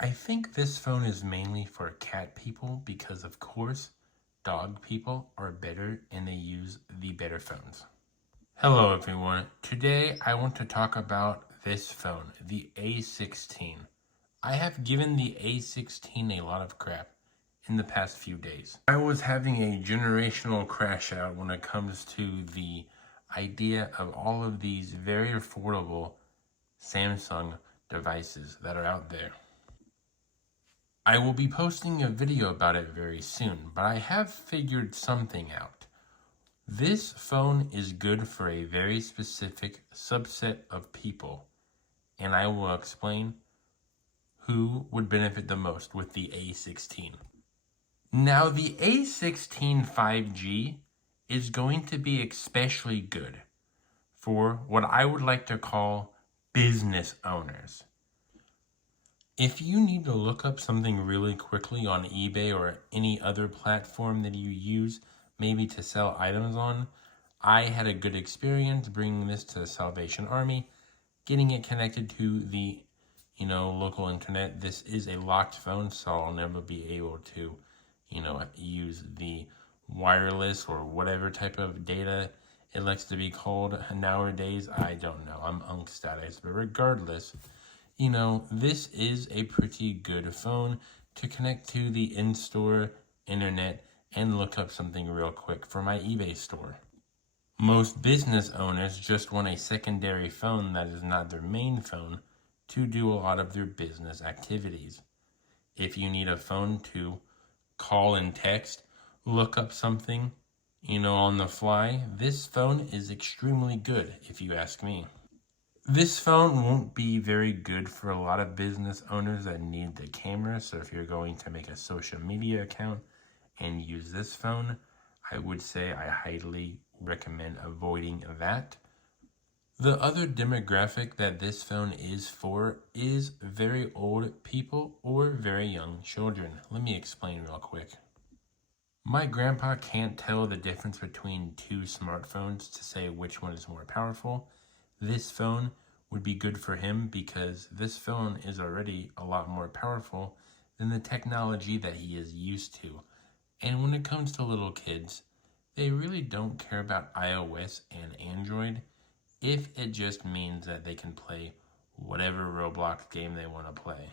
I think this phone is mainly for cat people because, of course, dog people are better and they use the better phones. Hello everyone. Today I want to talk about this phone, the A16. I have given the A16 a lot of crap in the past few days. I was having a generational crash out when it comes to the idea of all of these very affordable Samsung devices that are out there. I will be posting a video about it very soon, but I have figured something out. This phone is good for a very specific subset of people, and I will explain who would benefit the most with the A16. Now, the A16 5G is going to be especially good for what I would like to call business owners. If you need to look up something really quickly on eBay or any other platform that you use, maybe to sell items on, I had a good experience bringing this to the Salvation Army, getting it connected to the, local internet. This is a locked phone, so I'll never be able to, use the wireless or whatever type of data it likes to be called nowadays. I don't know. I'm unk status, but regardless, this is a pretty good phone to connect to the in-store internet and look up something real quick for my eBay store. Most business owners just want a secondary phone that is not their main phone to do a lot of their business activities. If you need a phone to call and text, look up something, on the fly, this phone is extremely good if you ask me. This phone won't be very good for a lot of business owners that need the camera, so if you're going to make a social media account and use this phone, I would say I highly recommend avoiding that. The other demographic that this phone is for is very old people or very young children. Let me explain real quick. My grandpa can't tell the difference between two smartphones to say which one is more powerful. This phone would be good for him because this phone is already a lot more powerful than the technology that he is used to. And when it comes to little kids, they really don't care about iOS and Android if it just means that they can play whatever Roblox game they want to play.